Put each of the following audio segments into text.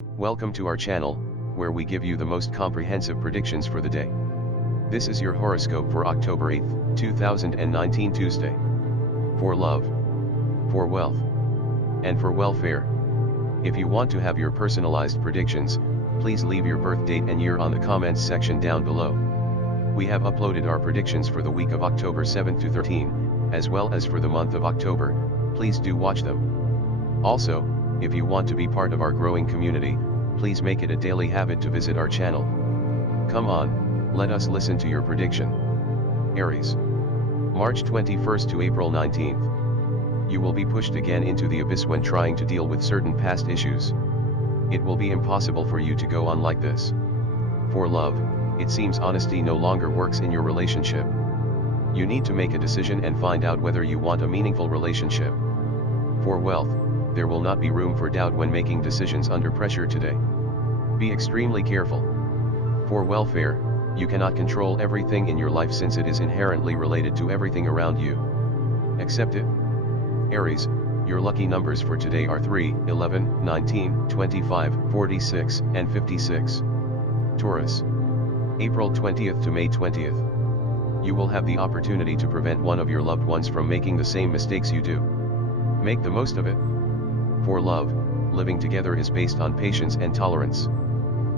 Welcome to our channel, where we give you the most comprehensive predictions for the day. This is your horoscope for October 8th, 2019 Tuesday. For love, for wealth, and for welfare. If you want to have your personalized predictions, please leave your birth date and year on the comments section down below. We have uploaded our predictions for the week of October 7th to 13, as well as for the month of October. Please do watch them. Also, if you want to be part of our growing community, please make it a daily habit to visit our channel. Come on, let us listen to your prediction. Aries. March 21st to April 19th. You will be pushed again into the abyss when trying to deal with certain past issues. It will be impossible for you to go on like this. For love, it seems honesty no longer works in your relationship. You need to make a decision and find out whether you want a meaningful relationship. For wealth, there will not be room for doubt when making decisions under pressure today. Be extremely careful. For welfare, you cannot control everything in your life since it is inherently related to everything around you. Accept it. Aries, your lucky numbers for today are 3, 11, 19, 25, 46, and 56. Taurus. April 20th to May 20th. You will have the opportunity to prevent one of your loved ones from making the same mistakes you do. Make the most of it. For love, living together is based on patience and tolerance.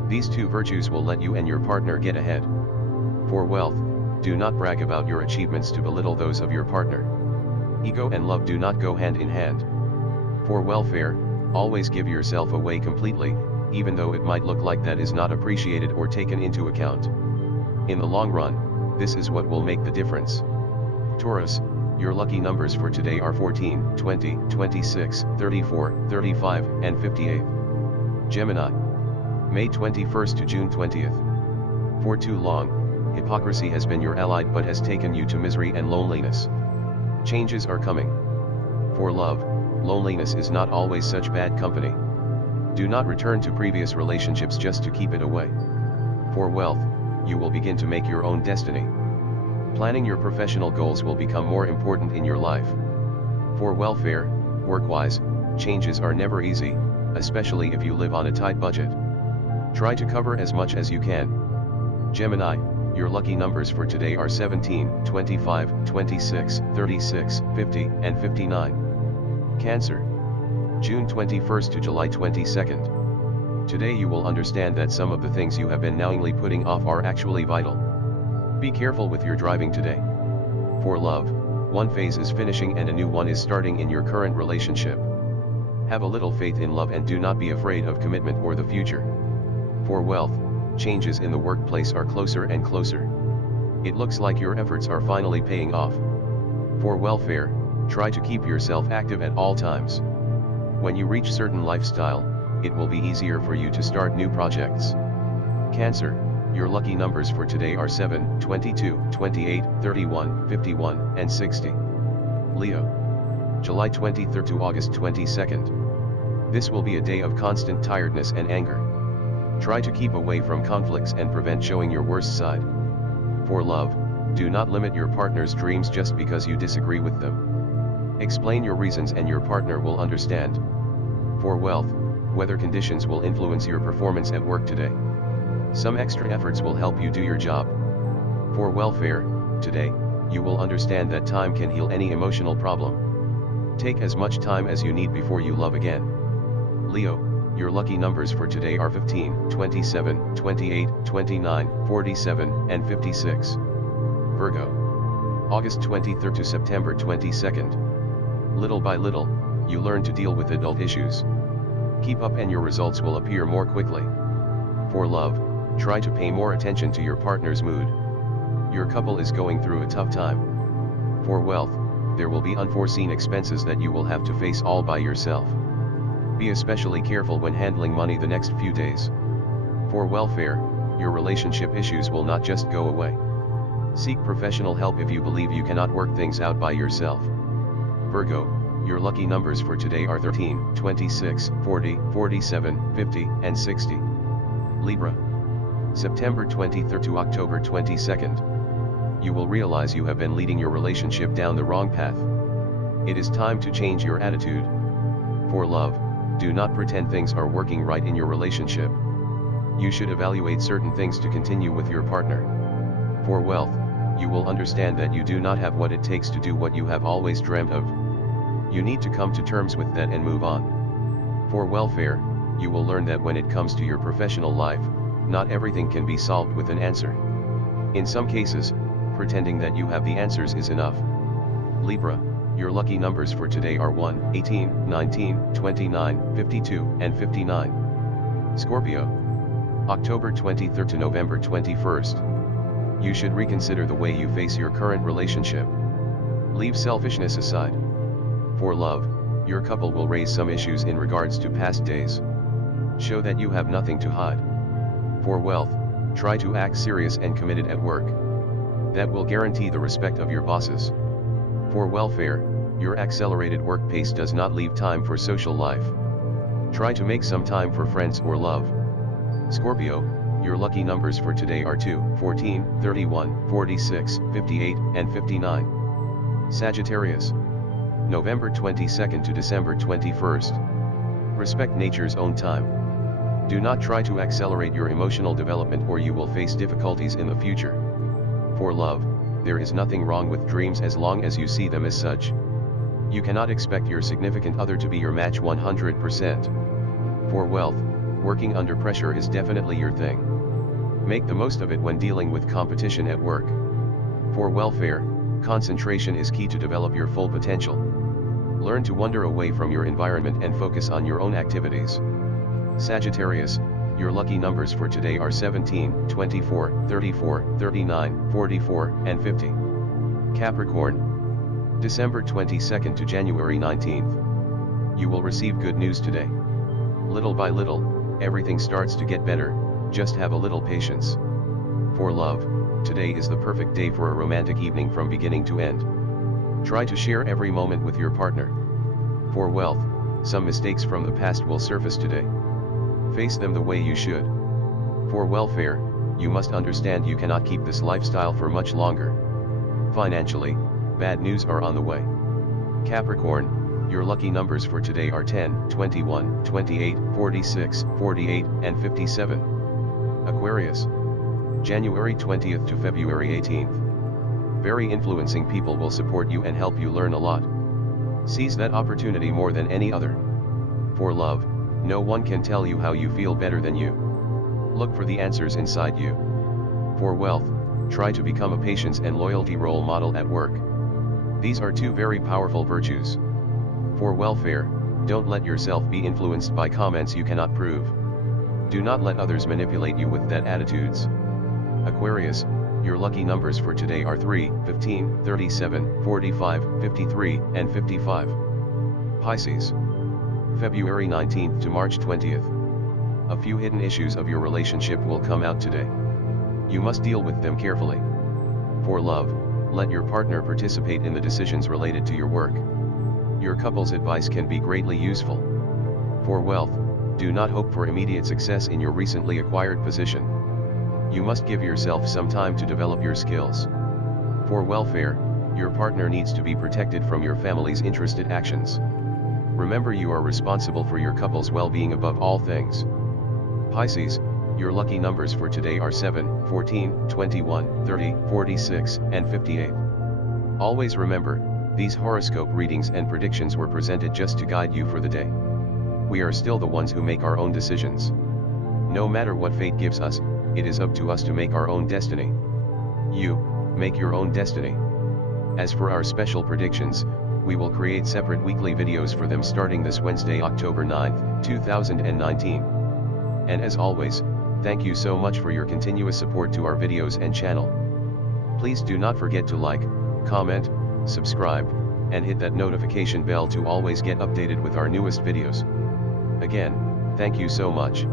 These two virtues will let you and your partner get ahead. For wealth, do not brag about your achievements to belittle those of your partner. Ego and love do not go hand in hand. For welfare, always give yourself away completely, even though it might look like that is not appreciated or taken into account. In the long run, this is what will make the difference. Taurus, your lucky numbers for today are 14, 20, 26, 34, 35, and 58. Gemini. May 21st to June 20th. For too long, hypocrisy has been your ally but has taken you to misery and loneliness. Changes are coming. For love, loneliness is not always such bad company. Do not return to previous relationships just to keep it away. For wealth, you will begin to make your own destiny. Planning your professional goals will become more important in your life. For welfare, work-wise, changes are never easy, especially if you live on a tight budget. Try to cover as much as you can. Gemini, your lucky numbers for today are 17, 25, 26, 36, 50, and 59. Cancer. June 21st to July 22nd. Today you will understand that some of the things you have been knowingly putting off are actually vital. Be careful with your driving today. For love, one phase is finishing and a new one is starting in your current relationship. Have a little faith in love and do not be afraid of commitment or the future. For wealth, changes in the workplace are closer and closer. It looks like your efforts are finally paying off. For welfare, try to keep yourself active at all times. When you reach certain lifestyle, it will be easier for you to start new projects. Cancer, your lucky numbers for today are 7, 22, 28, 31, 51, and 60. Leo. July 23rd to August 22nd. This will be a day of constant tiredness and anger. Try to keep away from conflicts and prevent showing your worst side. For love, do not limit your partner's dreams just because you disagree with them. Explain your reasons and your partner will understand. For wealth, weather conditions will influence your performance at work today. Some extra efforts will help you do your job. For welfare, today, you will understand that time can heal any emotional problem. Take as much time as you need before you love again. Leo, your lucky numbers for today are 15, 27, 28, 29, 47, and 56. Virgo. August 23rd to September 22nd. Little by little, you learn to deal with adult issues. Keep up and your results will appear more quickly. For love, try to pay more attention to your partner's mood. Your couple is going through a tough time. For wealth, there will be unforeseen expenses that you will have to face all by yourself. Be especially careful when handling money the next few days. For welfare, your relationship issues will not just go away. Seek professional help if you believe you cannot work things out by yourself. Virgo, your lucky numbers for today are 13, 26, 40, 47, 50, and 60. Libra. September 23rd to October 22nd. You will realize you have been leading your relationship down the wrong path. It is time to change your attitude. For love, Do not pretend things are working right in your relationship. You should evaluate certain things to continue with your partner. For wealth, you will understand that you do not have what it takes to do what you have always dreamt of. You need to come to terms with that and move on. For welfare, you will learn that when it comes to your professional life, not everything can be solved with an answer. In some cases, pretending that you have the answers is enough. Libra, your lucky numbers for today are 1, 18, 19, 29, 52, and 59. Scorpio, October 23rd to November 21st. You should reconsider the way you face your current relationship. Leave selfishness aside. For love, your couple will raise some issues in regards to past days. Show that you have nothing to hide. For wealth, try to act serious and committed at work. That will guarantee the respect of your bosses. For welfare, your accelerated work pace does not leave time for social life. Try to make some time for friends or love. Scorpio, your lucky numbers for today are 2, 14, 31, 46, 58, and 59. Sagittarius, November 22nd to December 21st. Respect nature's own time. Do not try to accelerate your emotional development or you will face difficulties in the future. For love, there is nothing wrong with dreams as long as you see them as such. You cannot expect your significant other to be your match 100%. For wealth, working under pressure is definitely your thing. Make the most of it when dealing with competition at work. For welfare, concentration is key to develop your full potential. Learn to wander away from your environment and focus on your own activities. Sagittarius, your lucky numbers for today are 17, 24, 34, 39, 44, and 50. Capricorn, December 22nd to January 19th. You will receive good news today. Little by little, everything starts to get better, just have a little patience. For love, today is the perfect day for a romantic evening from beginning to end. Try to share every moment with your partner. For wealth, some mistakes from the past will surface today. Face them the way you should. For welfare, you must understand you cannot keep this lifestyle for much longer. Financially, bad news are on the way. Capricorn, your lucky numbers for today are 10, 21, 28, 46, 48, and 57. Aquarius, January 20th to February 18th. Very influencing people will support you and help you learn a lot. Seize that opportunity more than any other. For love, no one can tell you how you feel better than you. Look for the answers inside you. For wealth, try to become a patience and loyalty role model at work. These are two very powerful virtues. For welfare, don't let yourself be influenced by comments you cannot prove. Do not let others manipulate you with that attitudes. Aquarius, your lucky numbers for today are 3, 15, 37, 45, 53, and 55. Pisces, February 19th to March 20th. A few hidden issues of your relationship will come out today. You must deal with them carefully. For love, let your partner participate in the decisions related to your work. Your couple's advice can be greatly useful. For wealth, do not hope for immediate success in your recently acquired position. You must give yourself some time to develop your skills. For welfare, your partner needs to be protected from your family's interested actions. Remember, you are responsible for your couple's well-being above all things. Pisces, your lucky numbers for today are 7, 14, 21, 30, 46, and 58. Always remember, these horoscope readings and predictions were presented just to guide you for the day. We are still the ones who make our own decisions. No matter what fate gives us, it is up to us to make our own destiny. You make your own destiny. As for our special predictions, we will create separate weekly videos for them starting this Wednesday, October 9th, 2019. And as always, thank you so much for your continuous support to our videos and channel. Please do not forget to like, comment, subscribe, and hit that notification bell to always get updated with our newest videos. Again, thank you so much.